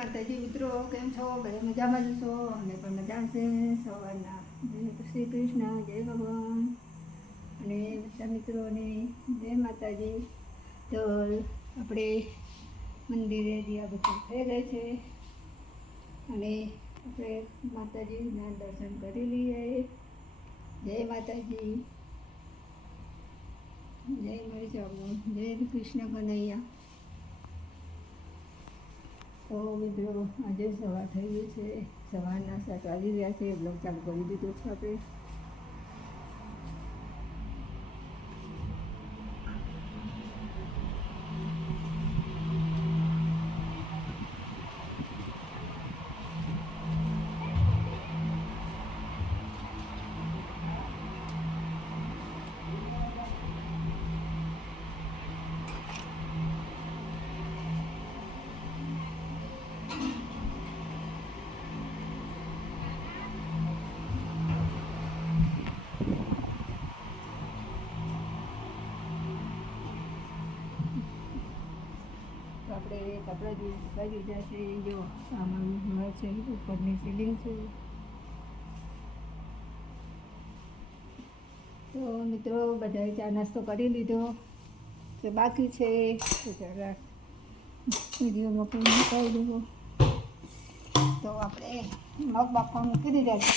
માતાજી મિત્રો કેમ છો બધા મજામાં જ છો અમે પણ મજા છે સવારના જય શ્રી કૃષ્ણ જય ભગવાન અને બધા મિત્રોને જય માતાજી તો આપણે મંદિરે દિયા બધું થઈ ગયા છે. અને આપણે માતાજીના દર્શન કરી લઈએ. જય માતાજી જય મરી જય કૃષ્ણ કનૈયા. તો મિત્રો, આજે સવાર થઈ ગઈ છે. સવારના વાગી ગયા છે. બ્લોગ ચાલુ કરી દીધો છે આપણે. કપડાં જે સુકાઈ દીધા છે, એ જો સામાન મળે છે, ઉપરની સીલિંગ છે. તો મિત્રો, બધાએ ચા નાસ્તો કરી લીધો. તો બાકી છે, તો જરા વીડિયો મૂકી મૂકાઈ દીધો તો આપણે મગ બાફવા મૂકી દીધા છે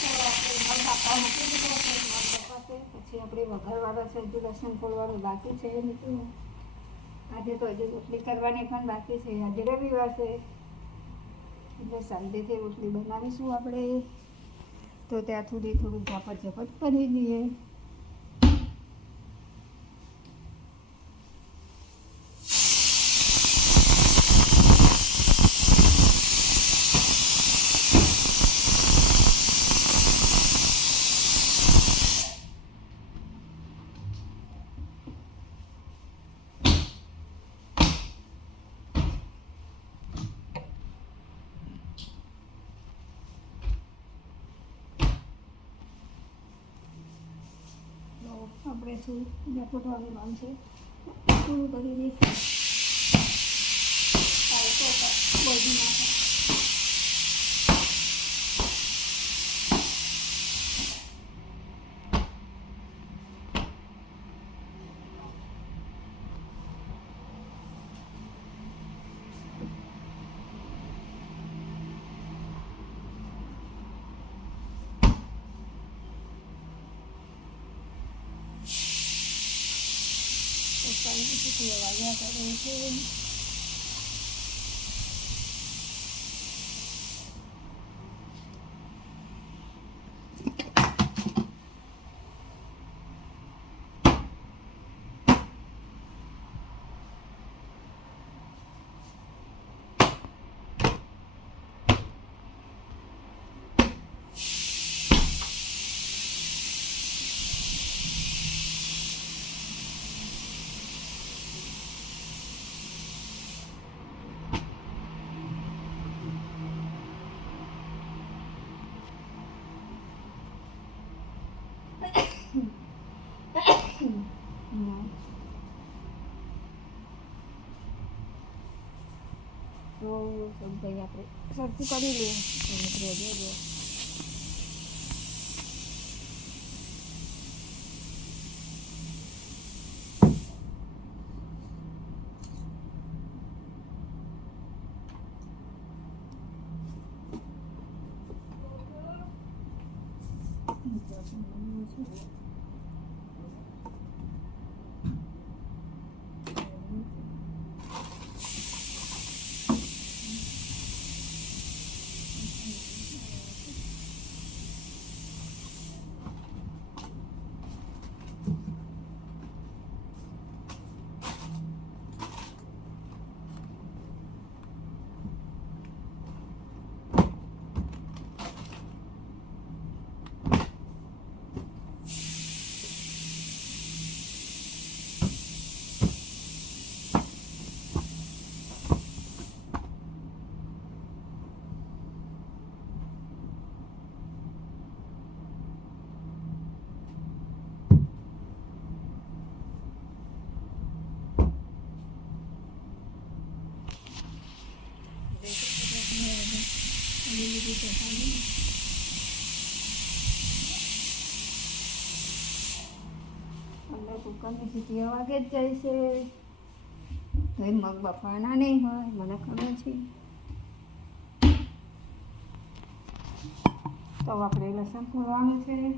તો આપણે મગ બાફવા મૂકી દીધો છે મગ પછી આપણે વઘારવાળા છે, હજી લસણ ફોડવાનું બાકી છે મિત્રો. આજે તો હજી રોટલી કરવાની પણ બાકી છે. આજે રવિવાર છે. એટલે સાંજેથી રોટલી બનાવીશું આપણે. તો ત્યાં સુધી થોડું ઝાપટ ઝપટ કરી દઈએ તો આપણે શું ઝાપટવાનું નામ છે? પૂરું કરી દઈશું બધું નાખે તો શાંતિથી વાગ્યા કરે છે સબ ભાઈ આપણે સરખું કરી લઈએ તો મિત્રો જોજો અંદર કુકરની સીટી વાગે જ જાય છે. તો એ મગ બફાના નહીં હોય, મને ખબર છે. તો આપણે લસણ ફોડવાનું છે.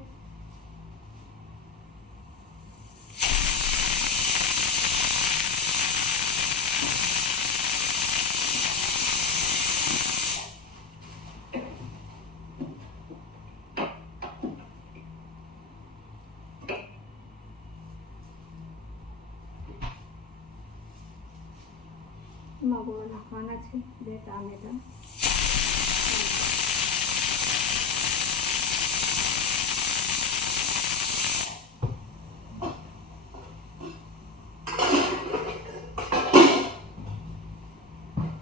મગો નાખવાના છે બે ટામેટા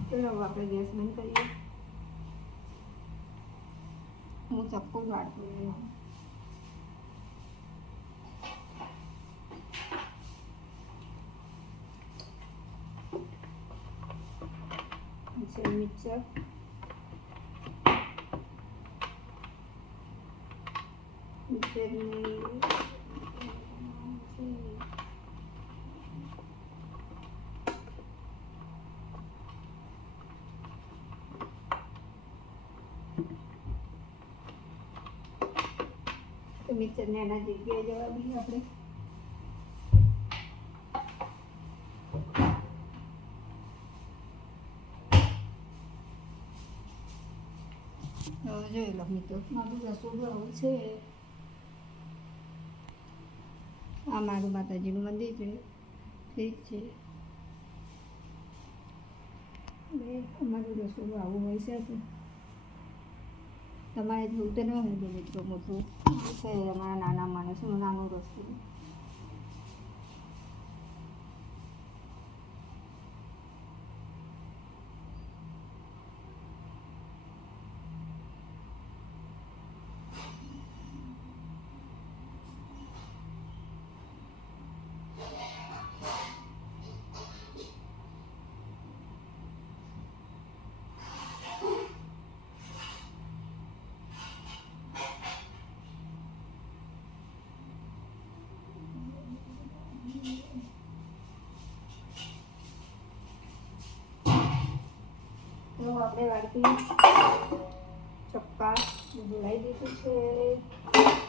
ચલો હવે આપણે ગેસ બંધ કરીએ હું ચક્કુ વાળતું મિક્સરની તો મિક્સરને એના જગ્યાએ જવા દઈએ આપણે જોઈ બીજા આવું છે. આ મારું માતાજીનું મંદિર છે. ઠીક છે. અમારું રસોડું આવું હોય છે તમારે જોવું તો ન હોય મિત્રો મોટું. છે અમારા નાના માણસનું નાનું રસોડું તો આપણે વાળતી ચપ્પા લઈ દીધું છે.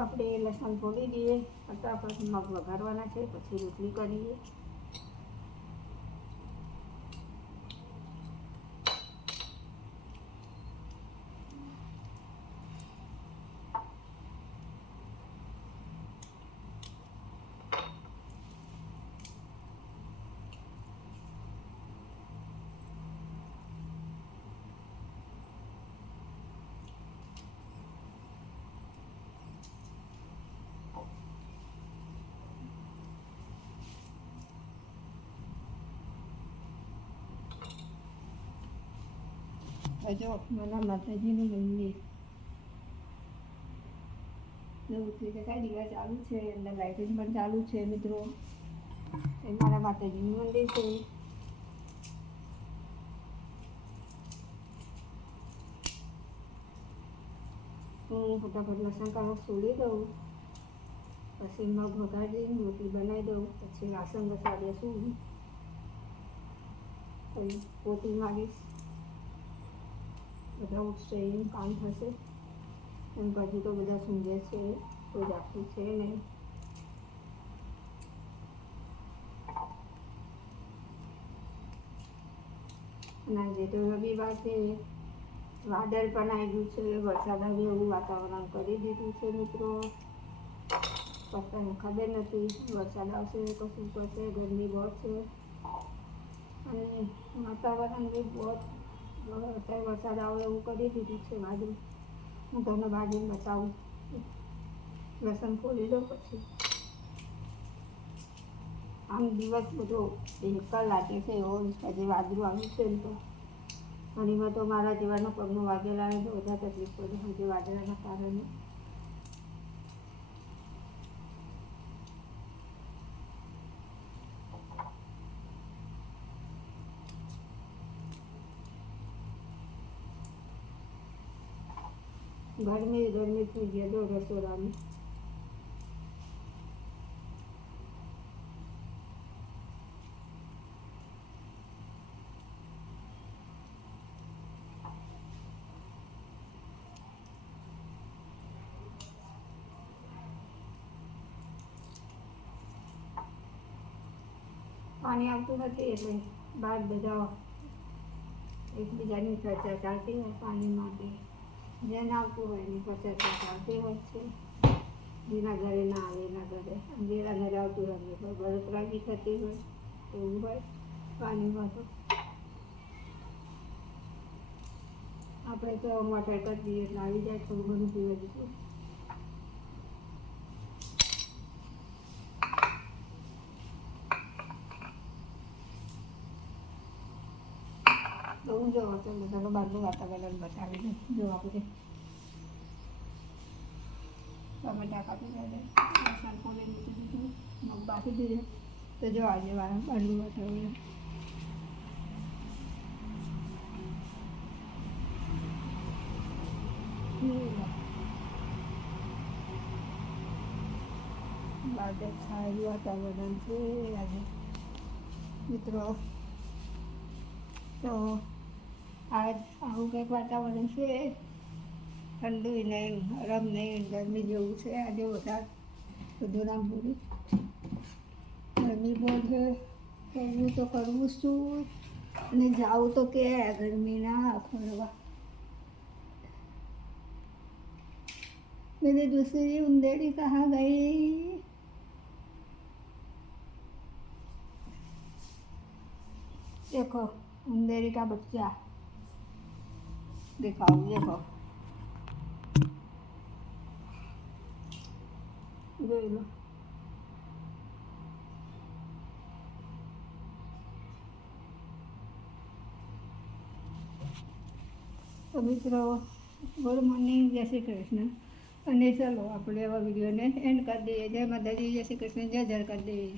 આપણે લસણ ફોડી દઈએ ફટાફટ મગ વઘારવાના છે પછી રોટલી કરીએ. આ જો નાના માતાજીનું મંદિર. નવથી ટકા દીવા ચાલુ છે? અંદર લાઇટિંગ પણ ચાલુ છે, મિત્રો. એ મારા માતાજીનું મંદિર છે. હું ફટાફટ લસણ કાળો છોડી દઉં. પછી મગ વગાડી રોટલી બનાવી દઉં. પછી વાસણ ઘસવા શું પોતી મારીશ. બધા ઉઠશે એમ કામ થશે એમ પછી તો બધા સમજે છે, કોઈ જાગતું છે નહીં. અને આજે તો રવિવાર છે વાદળ પણ આવી ગયું છે, વરસાદ આવે એવું વાતાવરણ કરી દીધું છે મિત્રો. પપ્પાને ખબર નથી, વરસાદ આવશે કશું કરશે ગરમી બહુ છે. અને વાતાવરણ બી બહુ અત્યારે વરસાદ આવે એવું કરી દીધું છે બાજુ હું તમને બાજુ બતાવું. લસણ ફોલી લો પછી. આમ દિવસ બધો એકલ લાગે છે, એવો હજી વાદળું આવ્યું છે ને તો. ઘણીમાં તો મારા જેવાનો પગનો વાગેલા આવે તો બધા તકલીફ પડે, હજી વાદળાના કારણે. ગરમી ગરમી થઈ ગયા જો રસોડામાં પાણી આવતું નથી એટલે બહાર બધા એકબીજાની ચર્ચા ચાલતી હોય પાણી માટે જેને આવતું હોય એની પર ચર્ચા આવતી હોય છે. જેના ઘરે ના આવે, એના ઘરે. જેના ઘરે આવતું હોય તો બળતરાગી થતી હોય એવું હોય. પાણીમાં તો આપણે તો મોટર કરી એટલે આવી જાય, થોડું ઘણું પીવા દીધું જો, તો બધાનું બહારનું વાતાવરણ બતાવી દઉં. જો, આપણે ટમેટા કાપી દીધા લસણ પોલી મૂકી દીધું. મગ બાફી દીધું. તો જો, આજે બહારનું વાતાવરણ બાદ સારું વાતાવરણ છે આજે. મિત્રો, તો આજ આવું કંઈક વાતાવરણ છે ઠંડુ નહીં ગરમ નહીં ગરમી જેવું છે આજે વધારે બધું નામ પૂરું ગરમી બહુ છે કરવું તો કરવું શું અને જાવું તો કે ગરમીના ફરવા मेरी दूसरी उंदेड़ी कहाँ गई देखो उंदेरी का बच्चा દેખાવું દેખો જોઈ લો. તો મિત્રો, ગુડ મોર્નિંગ, જય શ્રી કૃષ્ણ. અને ચાલો, આપણે આવા વિડીયોને એન્ડ કરી દઈએ. જય માતાજી, જય શ્રી કૃષ્ણ, જય જય કરી દઈએ